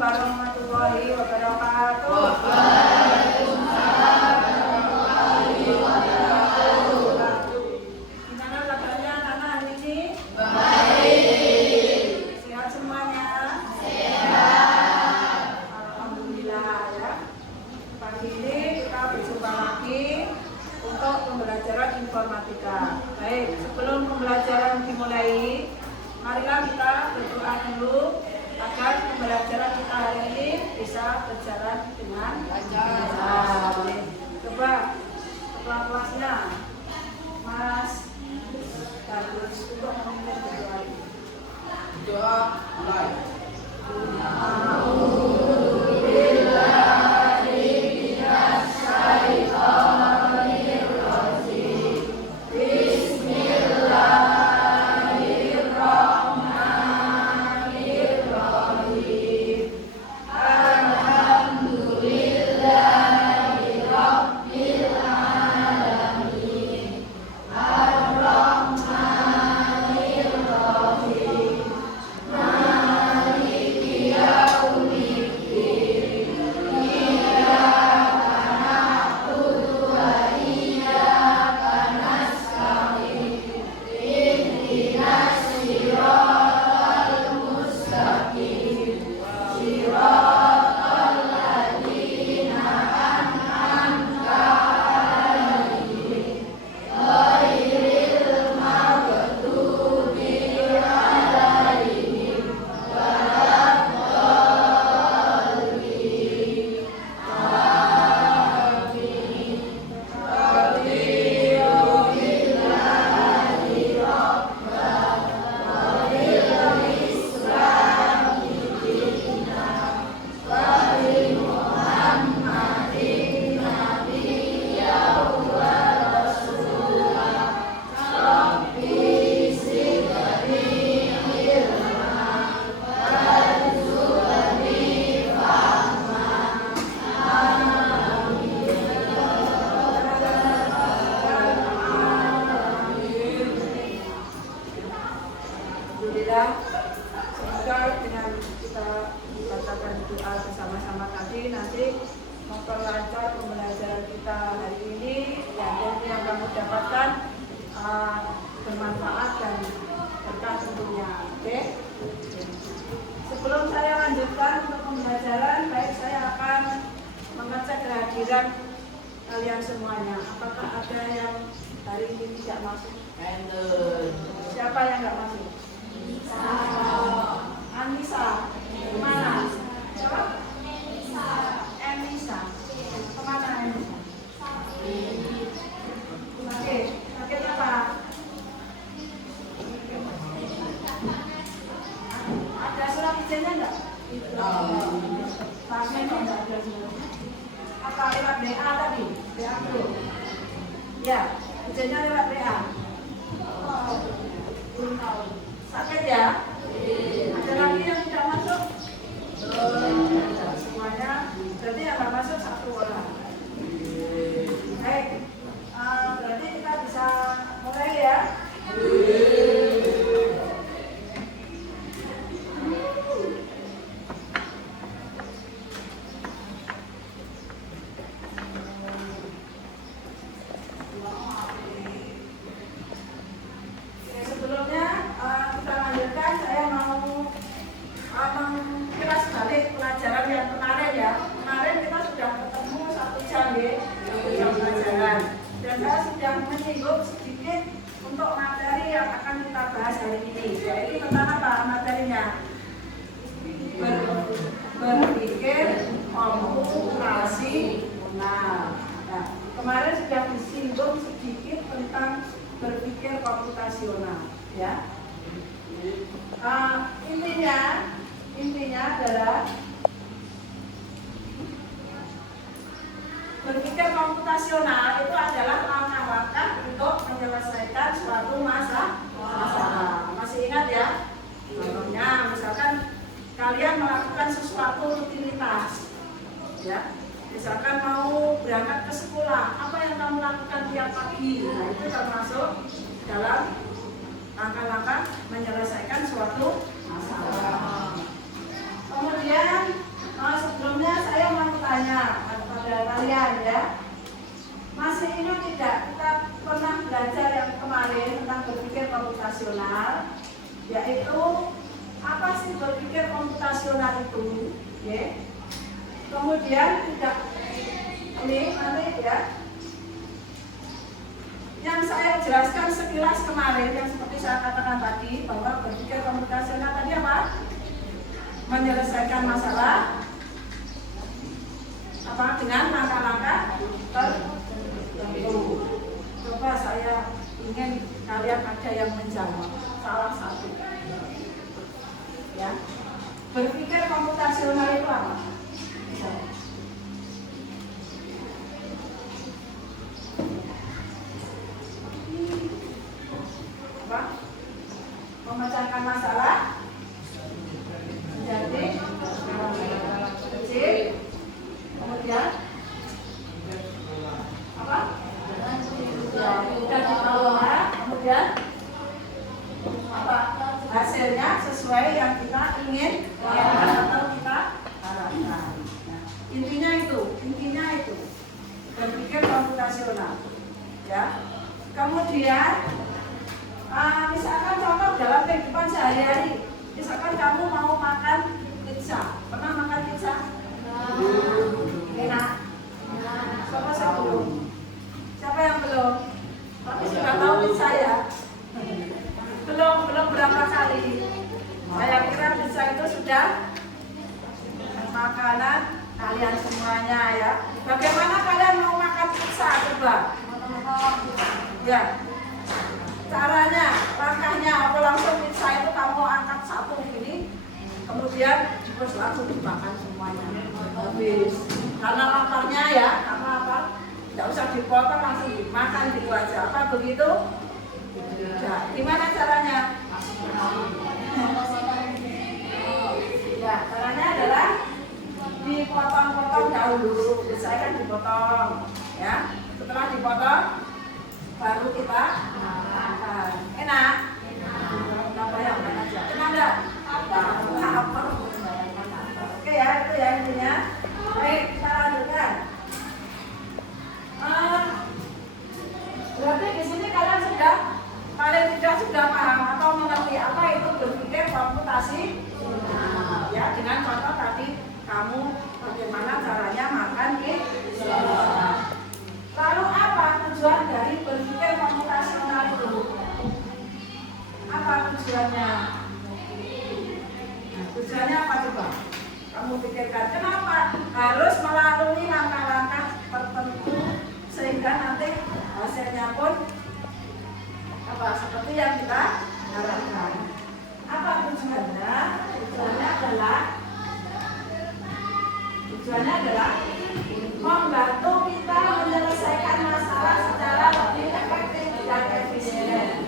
warahmatullahi wabarakatuh. Gimana kabarnya anak hari ini? Baik. Sehat semuanya? Sehat. Alhamdulillah ya. Pagi ini kita berjumpa lagi untuk pembelajaran informatika. Baik, sebelum pembelajaran dimulai, marilah kita berdoa dulu agar pembelajaran kita hari ini bisa berjalan dengan lancar. Coba ketua kelasnya, Mas Bagus, untuk memimpin berdoa. Doa mulai. Semoga dengan kita bacakan doa bersama-sama tadi nanti memperlancar pembelajaran kita hari ini, dan ilmu yang kamu dapatkan bermanfaat dan berkah tentunya. Oke? Sebelum saya lanjutkan untuk pembelajaran, baik saya akan mengecek kehadiran kalian semuanya. Apakah ada yang hari ini tidak masuk? Siapa yang nggak masuk? Anissa, kemana? Siapa? Enisa. Kemana Enisa? Oke, sakit apa? Ada surat izinnya enggak? Pasnya enggak ada surat. Apa lewat BA tadi? BA dulu. Ya, izinnya lewat BA. Belum tahu. Sakit ya? Ada lagi yang tidak masuk? Semuanya. Berarti yang tidak masuk satu orang. Baik. Berarti kita bisa mulai ya? Menyinggung sedikit untuk materi yang akan kita bahas hari ini, yaitu tentang apa materinya? Berpikir komputasional. Nah, kemarin sudah disinggung sedikit tentang berpikir komputasional, ya. Intinya adalah berpikir komputasional itu adalah langkah-langkah untuk menyelesaikan suatu masalah. Masih ingat ya? Contohnya, misalkan kalian melakukan sesuatu rutinitas, ya. Misalkan mau berangkat ke sekolah, apa yang kamu lakukan tiap pagi? Nah, itu termasuk dalam langkah-langkah menyelesaikan suatu masalah. Kemudian kalian ya. Masih ingat tidak kita pernah belajar yang kemarin tentang berpikir komputasional, yaitu apa sih berpikir komputasional itu? Ya. Kemudian tidak ini nanti ya. Yang saya jelaskan sekilas kemarin yang seperti saya katakan tadi bahwa berpikir komputasional tadi apa? Menyelesaikan masalah apa dengan langkah-langkah tertentu. Coba saya ingin kalian ada yang menjawab salah satu. Ya. Berpikir komputasional itu apa? Apa? Memecahkan masalah menjadi kecil, kemudian apa? Ya, mudah dikelola, kemudian apa? Hasilnya sesuai yang kita ingin atau kita harapkan. Nah, intinya itu berpikir komputasional, ya. Kemudian misalkan contoh dalam kehidupan sehari-hari, misalkan kamu mau makan pizza, pernah makan pizza? Enak. Siapa sebelum? Siapa yang belum? Tapi sudah tahu pizza ya? Belum berapa kali? Saya kira pizza itu sudah makanan kalian semuanya ya. Bagaimana kalian mau makan pizza coba? Ya. Caranya, langkahnya, apa langsung pizza itu kamu angkat satu gini, kemudian terus langsung dimakan semuanya. Habis. Karena laparnya ya, karena apa? Tidak usah dipotong, langsung dimakan gitu aja. Apa begitu? Tidak. Gimana caranya? Ya, caranya adalah dipotong-potong dahulu. Biasanya kan dipotong, ya. Setelah dipotong, baru kita makan. Enak? Apa yang aja? Enak enggak? Apa? Oke ya, itu ya intinya. Baik, kita lanjutkan. Berarti di sini kalian sudah paling tidak sudah paham atau mengerti apa itu berpikir komputasi. Ya, dengan contoh tadi kamu bagaimana caranya makan pizza. Lalu apa tujuan dari berpikir komputasional itu? Apa tujuannya? Tujuannya apa coba? Kamu pikirkan kenapa harus melalui langkah-langkah tertentu sehingga nanti hasilnya pun apa seperti yang kita harapkan. Apa tujuannya? Tujuannya adalah membantu kita menyelesaikan masalah secara lebih efektif dan efisien,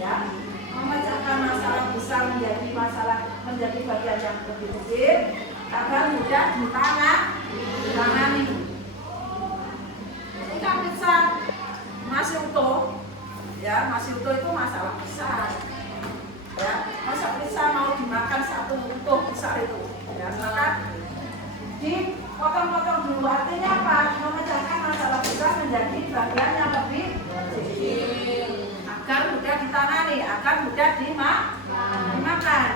ya. Memecahkan masalah besar menjadi bagian yang lebih kecil agar mudah ditangani. Ketika pizza masih utuh, ya masih utuh itu masalah besar, ya. Masa pizza mau dimakan satu utuh besar itu, ya maka dipotong-potong dulu. Artinya apa? Memecahkan masalah besar menjadi bagian yang lebih kecil agar mudah ditangani, agar mudah dimakan.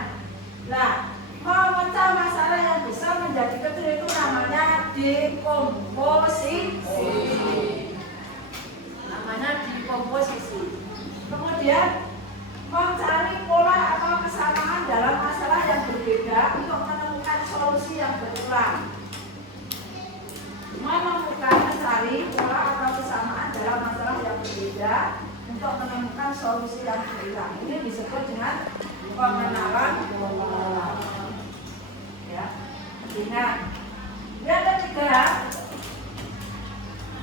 Nah, memecah masalah yang besar menjadi kecil itu namanya dekomposisi. Kemudian mencari pola atau kesamaan dalam masalah yang berbeda untuk menemukan solusi yang berulang. Mencari pola atau kesamaan dalam masalah yang berbeda untuk menemukan solusi yang berulang. Ini disebut dengan pengenalan pola. Ya, ingat. Yang ketiga,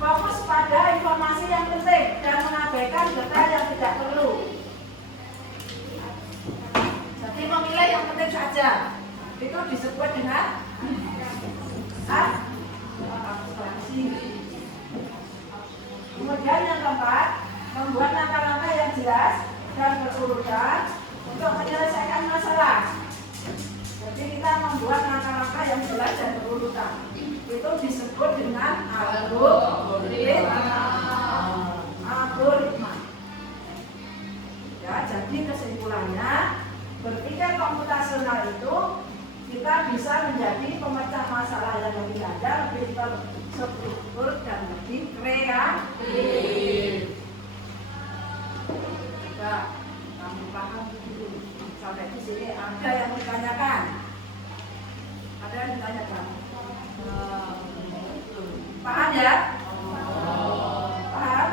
fokus pada informasi yang penting dan mengabaikan detail yang tidak perlu. Jadi memilih yang penting saja. Itu disebut dengan abstraksi. Kemudian yang keempat, membuat langkah-langkah yang jelas dan berurutan untuk menyelesaikan masalah. Jadi kita membuat langkah-langkah yang jelas dan berurutan. itu disebut dengan algoritma. Ya, jadi kesimpulannya berpikir komputasional itu kita bisa menjadi pemecah masalah yang lebih ada, lebih terstruktur dan lebih kreatif. Coba kamu paham dulu. Sampai di sini ada yang ditanyakan? Ada yang ditanyakan? Paham ya? Paham?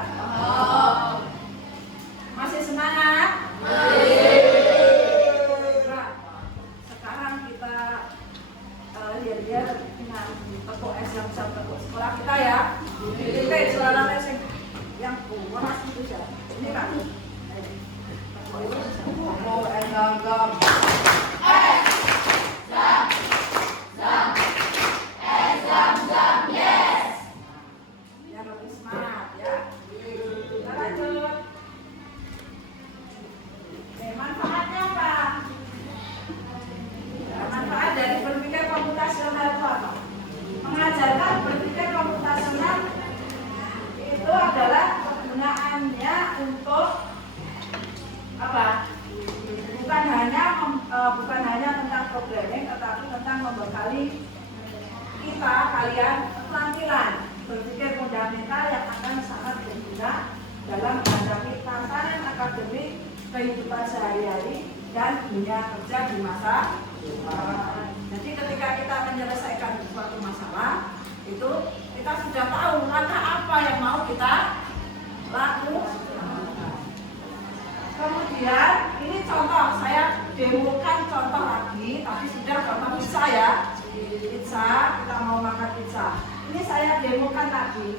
Masih semangat? Nah, sekarang kita lihat dengan tepuk es yang besar, tepuk sekolah kita ya. Oke, suara es yang warna itu ya. Ini kan. Oh, es gam. Bukan hanya tentang programming, tetapi tentang membekali kita, kalian, keterampilan berpikir fundamental yang akan sangat berguna dalam menghadapi tantangan akademik, kehidupan sehari-hari, dan dunia kerja di masa depan. Jadi ketika kita menyelesaikan suatu masalah, itu kita sudah tahu langkah apa yang mau kita lakukan. Kemudian ini contoh, saya demokan contoh lagi, tapi sudah contoh pizza ya. Pizza, kita mau makan pizza. Ini saya demokan lagi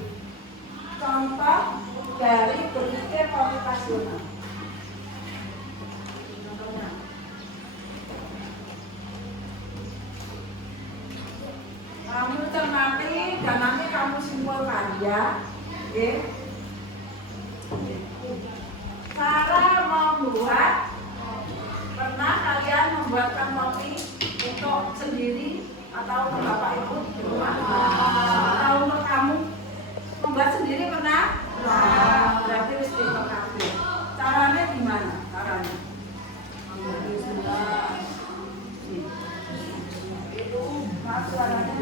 contoh dari berpikir komputasional. Contohnya, kamu cermati dan nanti kamu simpulkan ya. Oke. Cara membuat, pernah kalian membuatkan roti untuk sendiri atau untuk bapak ibu di rumah? Atau untuk kamu membuat sendiri pernah? Nah, berarti harus diperhati. Caranya gimana? Caranya? Itu maaf suaranya.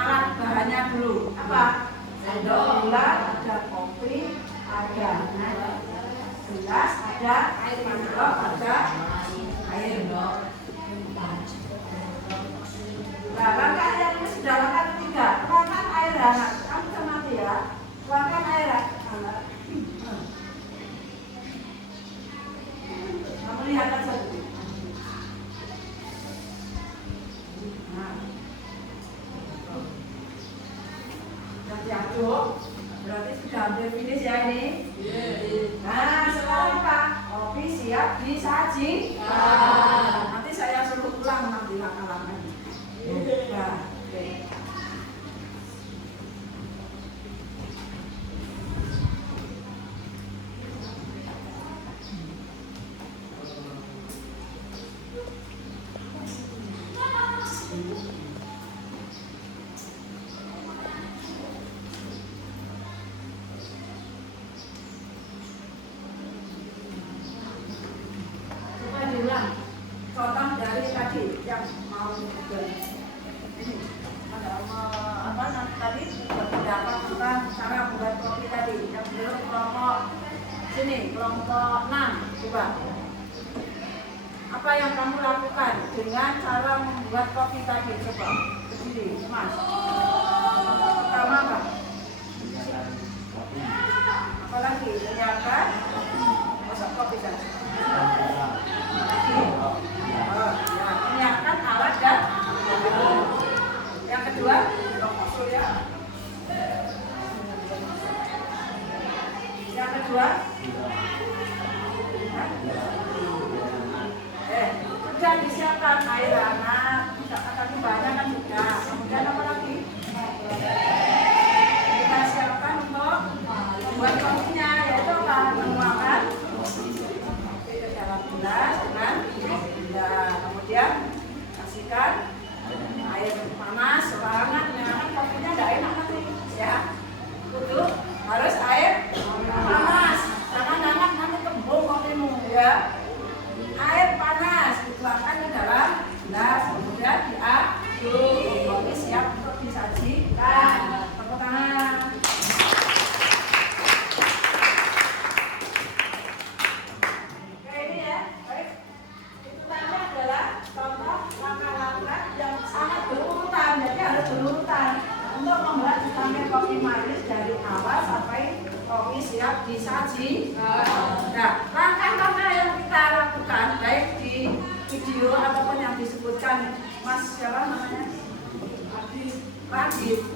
Alat bahannya dulu apa? Sendok, gula, ada kopi, ada gelas, ada air mangkok, ada air. Nah, langkah yang ini sudah langkah ketiga. Tuangkan air hangat. Kamu cermati ya. Tuangkan air hangat. Kamu lihat saja. Diaduk, berarti sudah hampir finish ya ini. Nah, sekarang apa? Kopi siap disaji. Nanti saya suruh ulang nanti langkah-langkahnya. Nah, oke. Contoh dari tadi yang mau ini apa tadi berpendapat tentang cara membuat kopi tadi yang belum kelompok sini kelompok 6 coba apa yang kamu lakukan dengan cara membuat kopi tadi coba berdiri mas pertama apa apalagi menyiapkan masak kopi tadi menyiapkan alat dan yang kedua ya. Yang kedua, sudah disiapkan air hangat, tapi banyak kan juga. Kemudian apa lagi? Kita siapkan untuk membuat kopinya, yaitu apa? Menuangkan kopi ke dalam gelas dengan gula. Kemudian kasihkan air panas, hangat, kopinya tidak enak nanti, ya. Kudu harus air panas, jangan hangat nanti kembung kopimu, ya. Air panas dituangkan ke dalam gelas, kemudian diaduk. Kopi siap untuk disajikan. Tepuk tangan. Oke, ini ya, baik. Itu tadi adalah contoh langkah-langkah yang sangat berurutan, jadi harus berurutan untuk membuat vitamin kopi manis dari awal sampai kopi siap disaji. Nah, langkah-langkah yang kita lakukan baik di video ataupun yang disebutkan Mas siapa namanya? Adit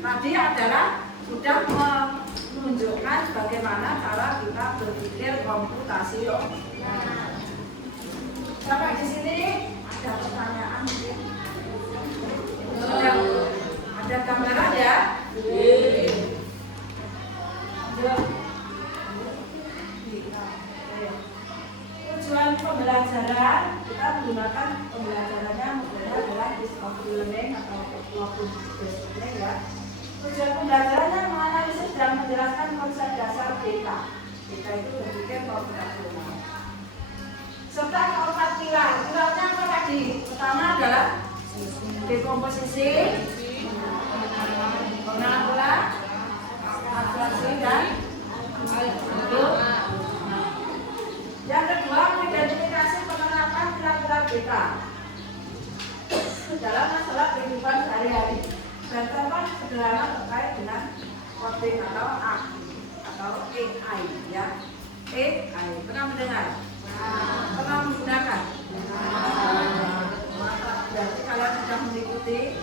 tadi adalah sudah menunjukkan bagaimana cara kita berpikir komputasi. Sampai di sini ada pertanyaan mungkin? Ada gambaran ya? Tujuan pembelajaran kita menggunakan pembelajarannya modelnya adalah discovery learning atau maupun basic learning ya. Tujuan pembelajarannya menganalisis dan menjelaskan konsep dasar data. Data itu berpikir komputasional. Serta keempat pilar. Pilarnya apa tadi? Pertama adalah dekomposisi, pengenalan pola, abstraksi dan bentuk. Yang kedua, mengidentifikasi penerapan pilar-pilar data dalam masalah kehidupan sehari-hari dan contoh sederhana terkait dengan coding atau AI ya. AI pernah mendengar? Pernah menggunakan? Berarti kalian sudah mengikuti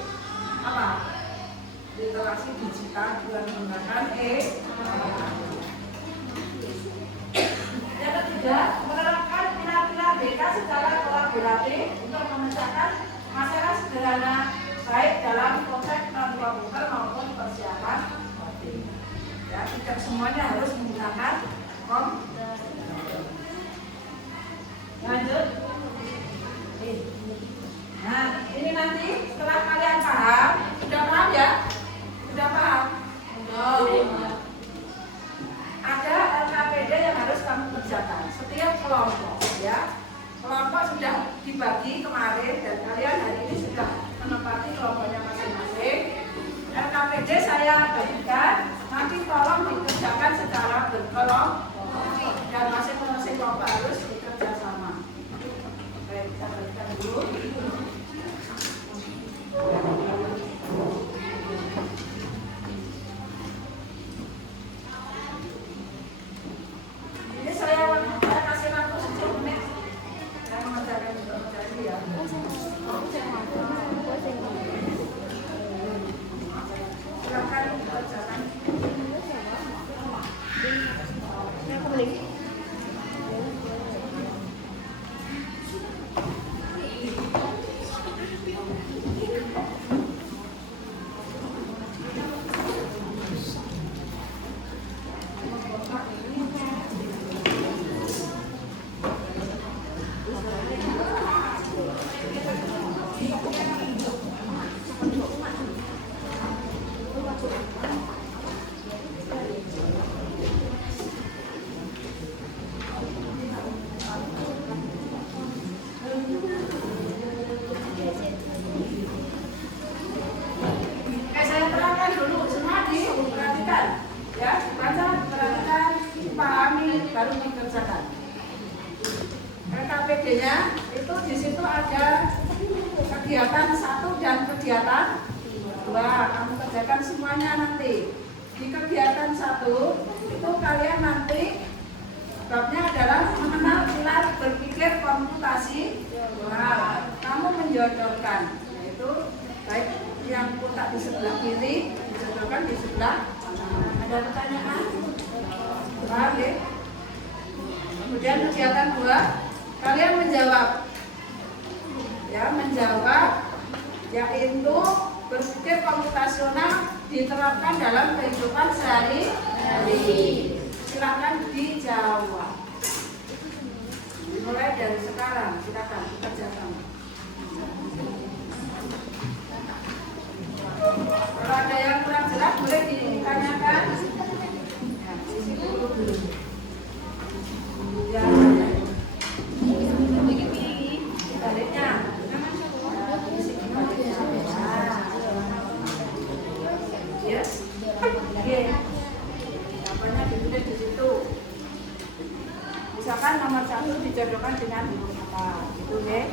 apa? Literasi digital dengan menggunakan AI. Yang ketiga, menerapkan pilar-pilar data secara kolaboratif untuk memecahkan masalah sederhana baik dalam konteks non-komputer maupun persiapan coding. Ya, tidak semuanya harus menggunakan komputer. Lanjut. Nah, ini nanti setelah kalian paham, sudah paham ya? Sudah paham? Ada LKPD yang harus kamu kerjakan setiap kelompok ya. Kelompok sudah dibagi kemarin dan kalian hari ini sudah menempati kelompoknya masing-masing. LKPD saya bagikan, nanti tolong dikerjakan secara berkelompok dan masing-masing kelompok harus bekerja sama. Baik, kita bagikan dulu. baru dikerjakan. LKPD-nya itu di situ ada kegiatan 1 dan kegiatan 2. Kamu kerjakan semuanya nanti. Di kegiatan 1 itu kalian nanti babnya adalah mengenal pilar berpikir komputasi. Kamu menjodohkan, yaitu baik yang punya di sebelah kiri, dijodohkan di sebelah kanan. Ada pertanyaan? Paham ya? Kemudian kegiatan 2, kalian menjawab. Ya, menjawab yaitu berpikir komputasional diterapkan dalam kehidupan sehari-hari. Silakan dijawab. Mulai dari sekarang, silakan kerjakan. Kalau ada yang kurang jelas boleh ditanyakan. Ya, sisi dulu. Ya, baliknya. Yes. Oke. Jawabannya ditulis di situ. Misalkan nomor 1 dijodohkan dengan huruf apa, gitu ya.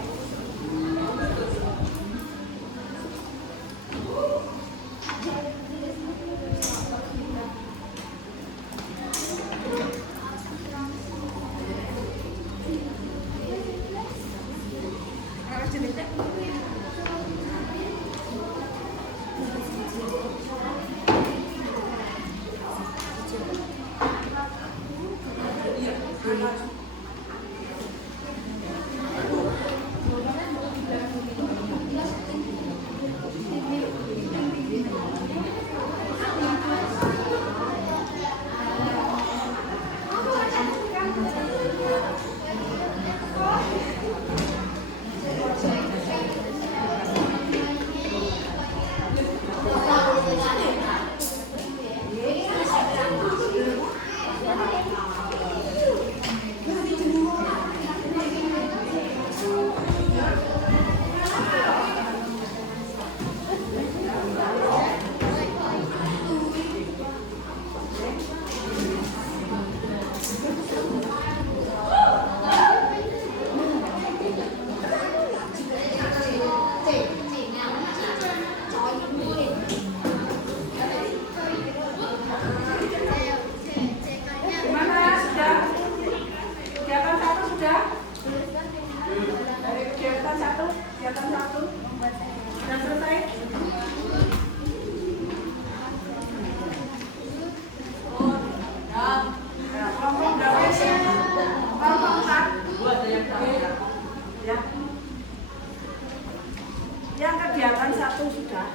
Yang kegiatan 1 sudah.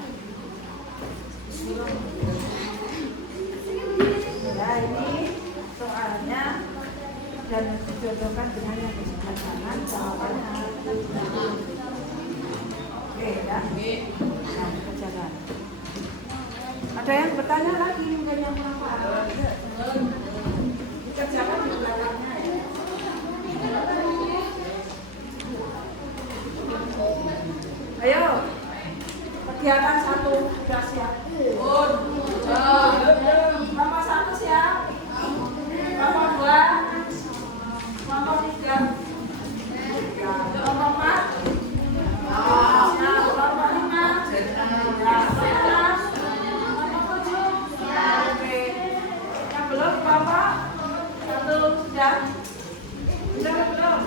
Ya, ini soalnya dan dijodohkan dengan yang di sebelah kanan, jawabannya. Oke, ya. Nah, kerjakan. Ada yang bertanya lagi mungkin yang kurang paham? Kerjakan di belakangnya ya. Ayo, kegiatan 1 sudah siap. Nomor 1 siap. Nomor 2, nomor 3, nomor 4, nomor 5, nomor 7. Oke. Yang belum Bapak 1 sudah. Sudah belum?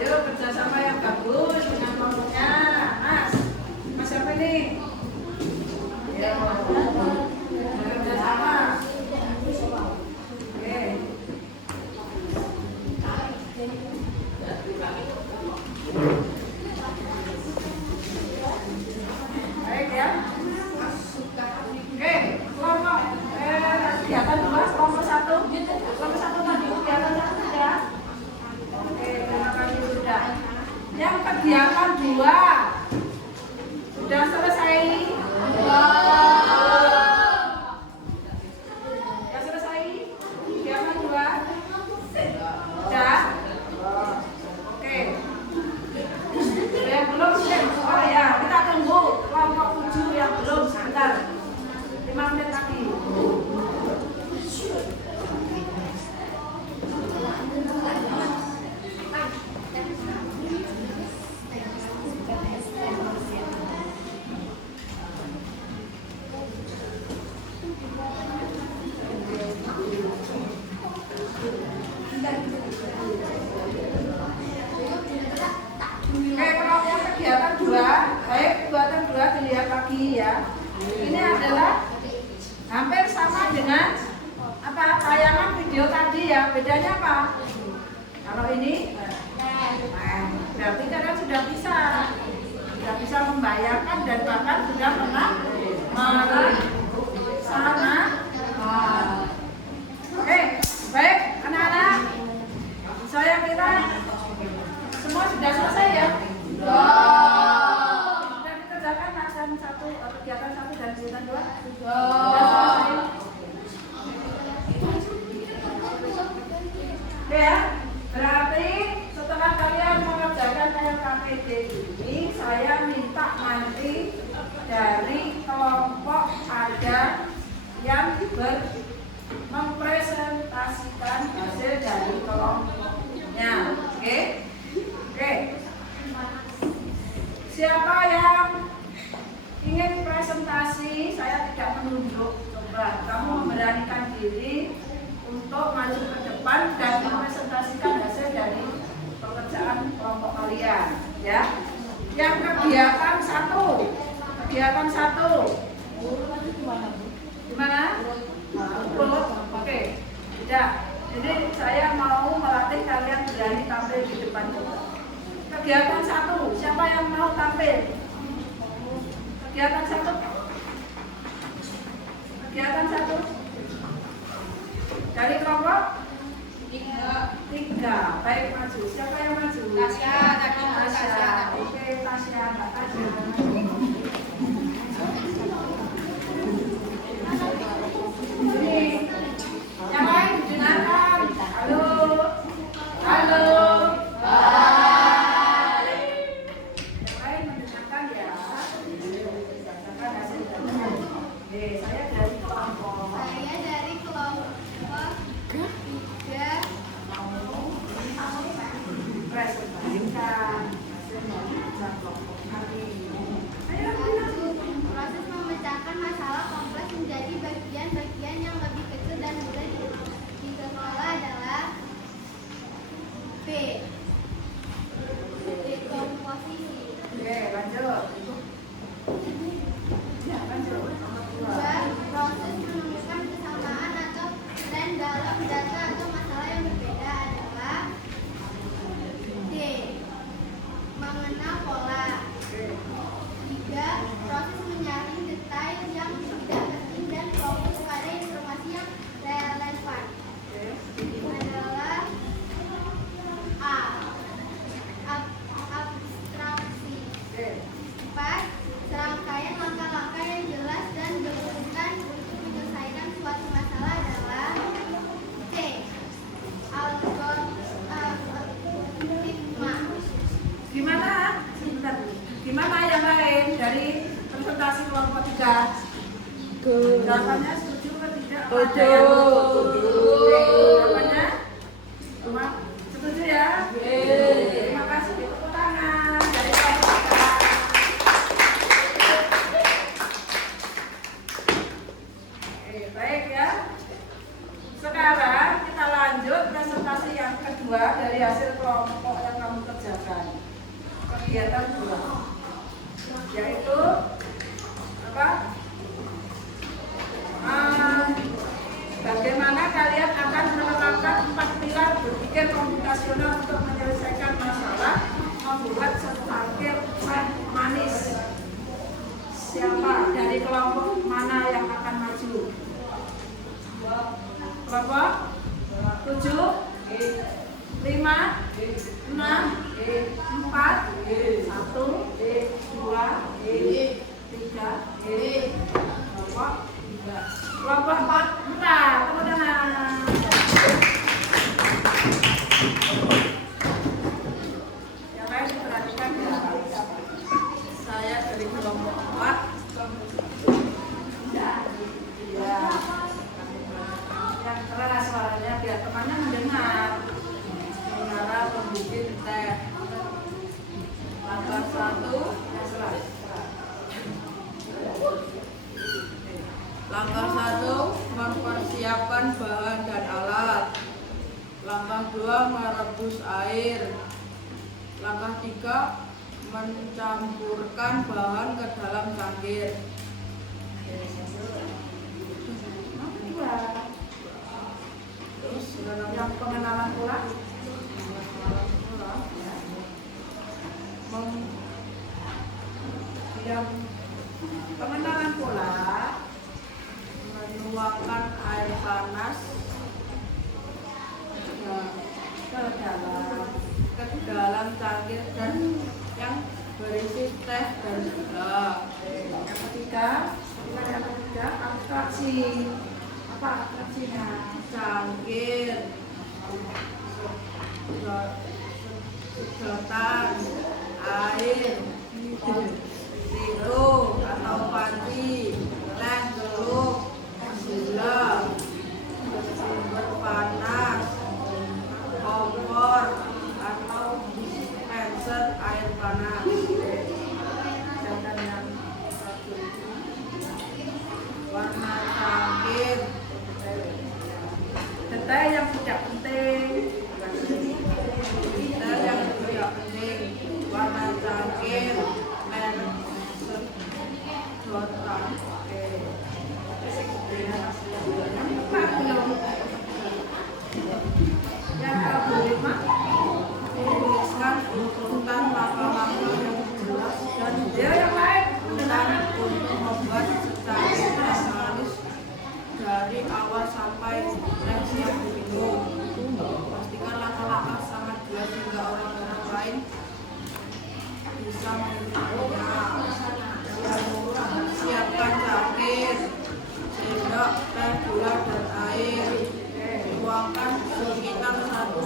Ayo kerjasama yang bagus dengan kelompoknya. Mas siapa ini? Ya, kerjasama. Oke. Baik ya. Oke, kelompok kegiatan 2, kelompok 1. Kelompok 1 tadi kegiatan 1 ya. Oke, terima kasih sudah. Yang kegiatan 2 sudah selesai. Sudah selesai. Kegiatan 2 sudah. Oke. Yang belum sih. Oh ya, kita tunggu kelompok 7 yang belum sebentar. 5 menit lagi. Oke, kalau yang kegiatan 2, baik kegiatan 2 dilihat lagi ya. Ini adalah hampir sama dengan tayangan video tadi ya. Bedanya apa? Kalau ini, berarti kalian sudah bisa membayangkan dan bahkan sudah pernah melaksanakan. Oke, baik anak-anak. Saya kira semua sudah selesai ya. Sudah dikerjakan kegiatan 1 dan kegiatan 2. Sudah selesai. Oke ya, berarti setelah kalian mengerjakan LKPD ini, saya minta nanti dari kelompok ada yang mempresentasikan hasil dari kelompoknya. Oke? Oke. Siapa yang ingin presentasi, saya tidak menunjuk. Coba kamu memberanikan diri untuk maju ke depan dan mempresentasikan hasil dari pekerjaan kelompok kalian, ya. Yang kegiatan 1. Kegiatan 1. Gimana? Oke. Tidak. Jadi saya mau melatih kalian berani tampil di depan juga. Kegiatan 1. Siapa yang mau tampil? Kegiatan 1. Kegiatan 1. Dari kelompok 3. Baik, maju. Siapa yang maju? Tasya. Oke, Tasya. Mbak Tasya. Ini. Yang lain dengarkan. Halo. Halo. Hai. Yang lain mendengarkan ya. Mendengarkan hasil. Saya dari kelompok. Presentasikan hasil dari kelompok kami. Proses memecahkan masalah kompleks menjadi bagian-bagian yang lebih kecil dan mudah dikelola adalah B. Dekomposisi. Oke, lanjut. Ya, lanjut. Nomor 2. Proses menemukan kesamaan atau tren dalam data atau masalah yang berbeda adalah D. Mengenal pola. 3. Proses menyaring detail yang tidak penting dan fokus pada informasi yang relevan adalah A. Abstraksi. 4. Serangkaian langkah-langkah yang jelas dan berurutan untuk menyelesaikan suatu masalah adalah C. Algoritma. Gimana? Sebentar. Gimana yang lain dari presentasi kelompok 3? Jawabannya setuju atau tidak? Jawabannya? Cuma setuju ya? Terima kasih. Tepuk tangan dari kelompok 3. Oke, baik ya. Sekarang kita lanjut presentasi yang kedua dari hasil kelompok yang kamu kerjakan. Kegiatan 2, yaitu apa? Bagaimana kalian akan menerapkan 4 pilar berpikir komputasional untuk menyelesaikan masalah membuat satu parkir teh manis. Siapa dari kelompok mana yang akan maju? Kelompok 7, 5, 6, 4, 1, 2, 3, kelompok 4. Enggak, tepuk tangan. Yang lain diperhatikan ya. Saya dari kelompok 4. Ya. Yang keras suaranya biar temannya mendengar. Menara pembikin teh. Langkah 1, langkah 1, mempersiapkan bahan dan alat. Langkah 2, merebus air. Langkah 3, mencampurkan bahan ke dalam cangkir. Terus yang pengenalan pula. Yang pengenalan pula menuangkan air panas ke dalam cangkir dan yang berisi teh dan gula. Yang ketiga, abstraksi. Apa abstraksinya? Cangkir, sedotan, air, teko atau panci, teh, teluk, gula, sumber panas, kompor atau dispenser air panas. Dan yang warna cangkir, detail yang tidak penting. Detail yang tidak penting, warna cangkir, merek, sedotan. Yang kelima, menuliskan tentang langkah-langkah yang jelas dan yang lain untuk membuat secangkir teh manis dari awal sampai teh siap diminum. Pastikan langkah-langkah sangat jelas sehingga orang-orang lain bisa mengikutinya. Siapkan cangkir, sendok, teh, gula, dan air. Tuangkan sekitar 1-2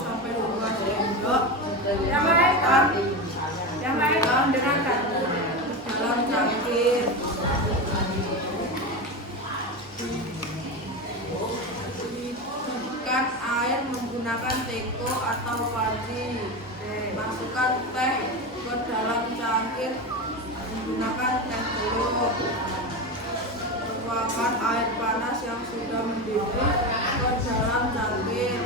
sendok. Yang lain dengarkan dalam cangkir. Siapkan air menggunakan teko atau panci. Masukkan teh ke dalam cangkir menggunakan teh teluk. Tuangkan air panas yang sudah mendidih ke dalam cangkir.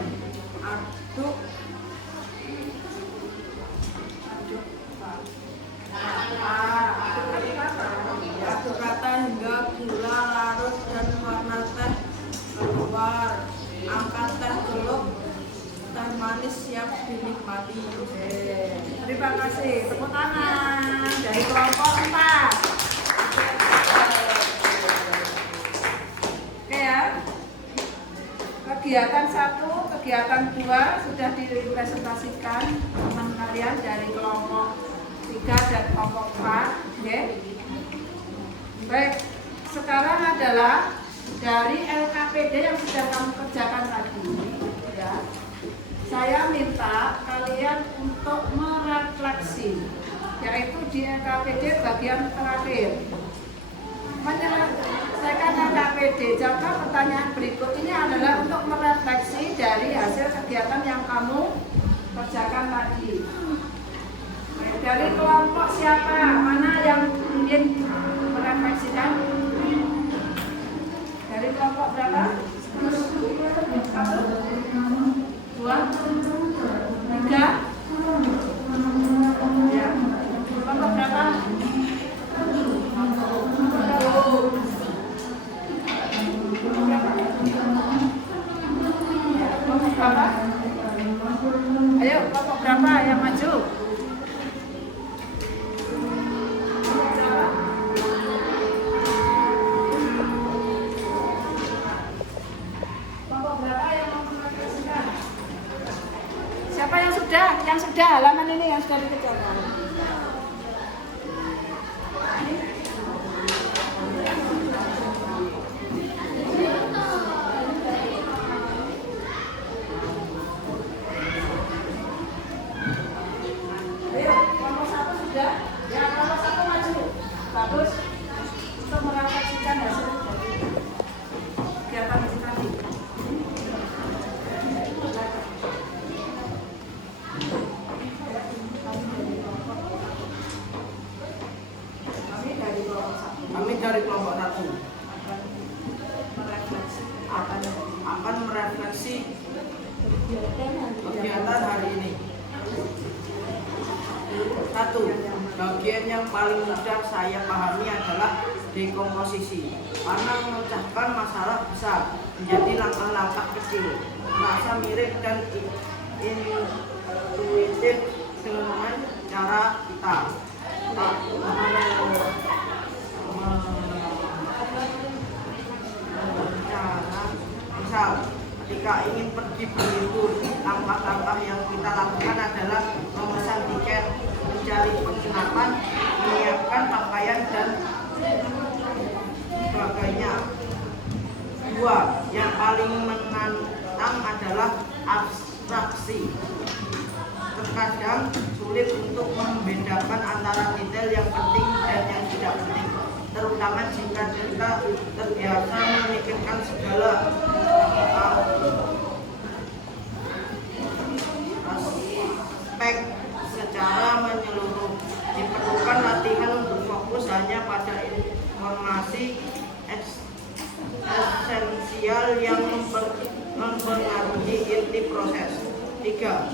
Aduk rata hingga gula larut dan warna teh keluar. Angkat teh teluk, teh manis siap dinikmati. Terima kasih. Tepuk tangan dari kelompok 4. Oke ya. Kegiatan 1, kegiatan 2 sudah dipresentasikan teman kalian dari kelompok 3 dan kelompok 4. Oke. Baik, sekarang adalah dari LKPD yang sudah kamu kerjakan tadi ya. Saya minta kalian untuk merefleksi, yaitu di LKPD bagian terakhir. Menyelesaikan LKPD, jawab pertanyaan berikut ini adalah untuk merefleksi dari hasil kegiatan yang kamu kerjakan tadi. Dari kelompok siapa? Mana yang ingin merefleksikan? Dari kelompok berapa? 1, 2, 3. Ya. Kelompok berapa? Kelompok berapa? Ayo, kelompok berapa yang maju? Kelompok berapa yang memperhatikan? Siapa yang sudah? Yang sudah halaman ini yang sudah dikerjakan. Ayo, kelompok 1 sudah. Ya, kelompok 1 maju. Bagus. Untuk merefleksikan hasil dari kegiatan itu tadi. Kami dari kelompok 1 akan merefleksi kegiatan hari ini. 1. Bagian yang paling mudah saya pahami adalah dekomposisi, karena memecahkan masalah besar menjadi langkah-langkah kecil, merasa mirip dan intuitif dengan cara kita. Misal, ketika ingin pergi berlibur, langkah-langkah yang kita lakukan adalah memesan tiket, mencari penginapan, menyiapkan pakaian, dan sebagainya. 2. Yang paling menantang adalah abstraksi. Terkadang sulit untuk membedakan antara detail yang penting dan yang tidak penting, terutama jika kita terbiasa memikirkan segala aspek secara menyeluruh. Diperlukan latihan untuk fokus hanya pada informasi esensial yang mempengaruhi inti proses. 3.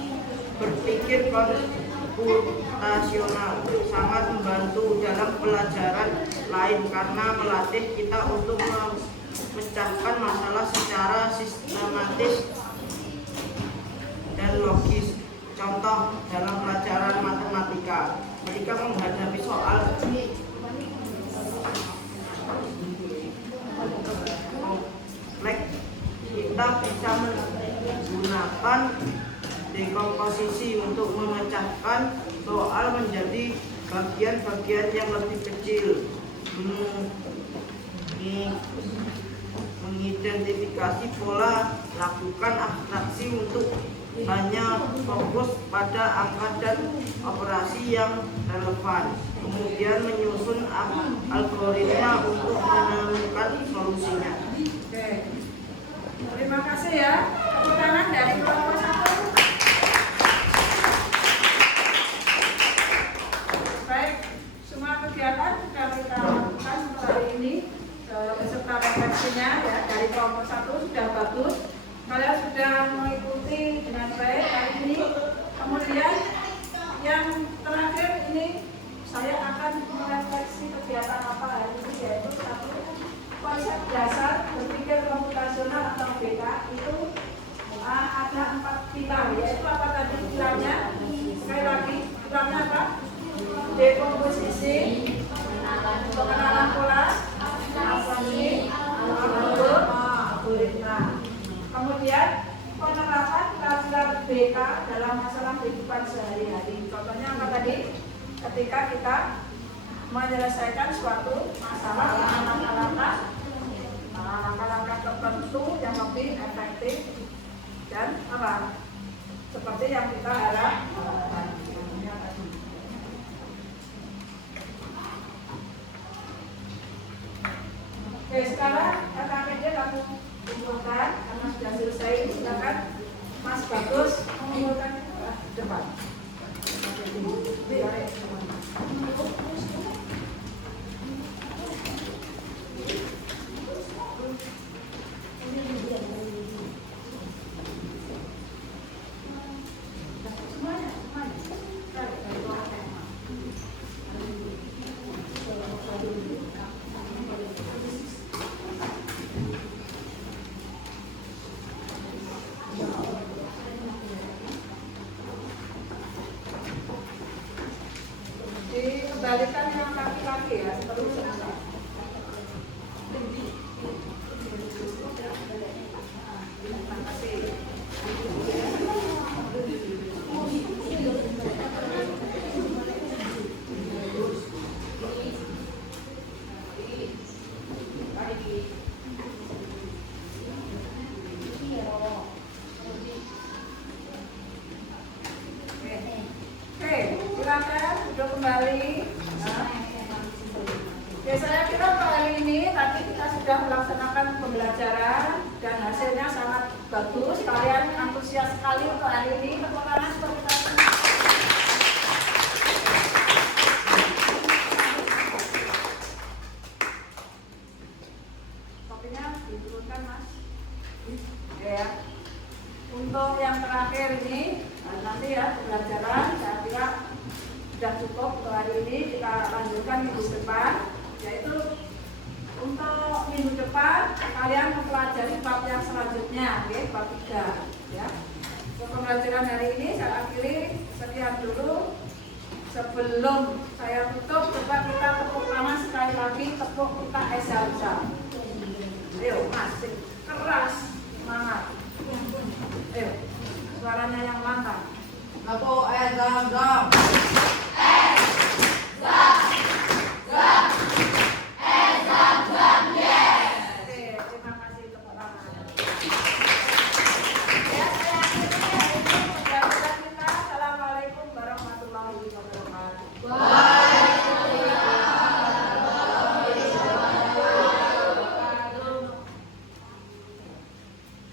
Berpikir komputasional sangat membantu dalam pelajaran lain karena melatih kita untuk memecahkan masalah secara sistematis dan logis. Contoh dalam pelajaran matematika, ketika menghadapi soal kompleks, kita bisa menggunakan dekomposisi untuk memecahkan soal menjadi bagian-bagian yang lebih kecil, mengidentifikasi pola, lakukan abstraksi untuk hanya fokus pada angka dan operasi yang relevan, kemudian menyusun algoritma untuk menemukan solusinya. Oke. Terima kasih ya. Tepuk tangan dari kelompok 1. Baik, semua kegiatan sudah kita lakukan hari ini beserta refleksinya ya, dari kelompok 1 sudah bagus. Kalian sudah mengikuti dengan baik hari ini. Kemudian yang terakhir ini saya akan merefleksi kegiatan apa hari ini, yaitu 1. Konsep dasar berpikir komputasional atau BK itu ada 4 pilar, yaitu apa tadi pilarnya? Sekali lagi, pilarnya apa? Dekomposisi, pengenalan pola, asumsi, algoritma. Kemudian penerapan pilar BK dalam masalah kehidupan sehari-hari. Contohnya apa tadi? Ketika kita menyelesaikan suatu masalah dengan langkah-langkah tertentu yang lebih efektif dan apa? Seperti yang kita harapkan. Oke, sekarang KKPD kamu kumpulkan karena sudah selesai. Silakan Mas Bagus mengumpulkan ke depan. melaksanakan pembelajaran dan hasilnya sangat bagus. Kalian antusias sekali untuk hari ini. Tepuk tangan seperti tadi. Kopinya diturunkan, Mas. Ya. Untuk yang terakhir ini nanti ya pembelajaran saya kira sudah cukup untuk hari ini. Kita lanjutkan minggu depan, yaitu untuk minggu depan kalian mempelajari bab yang selanjutnya, oke, bab 3 ya. Untuk pembelajaran hari ini saya akhiri sekian dulu. Sebelum saya tutup, coba kita tepuk tangan sekali lagi, tepuk kita Excelsa. Ayo, masih keras, semangat. Ayo, suaranya yang mantap. Tepuk Excelsa.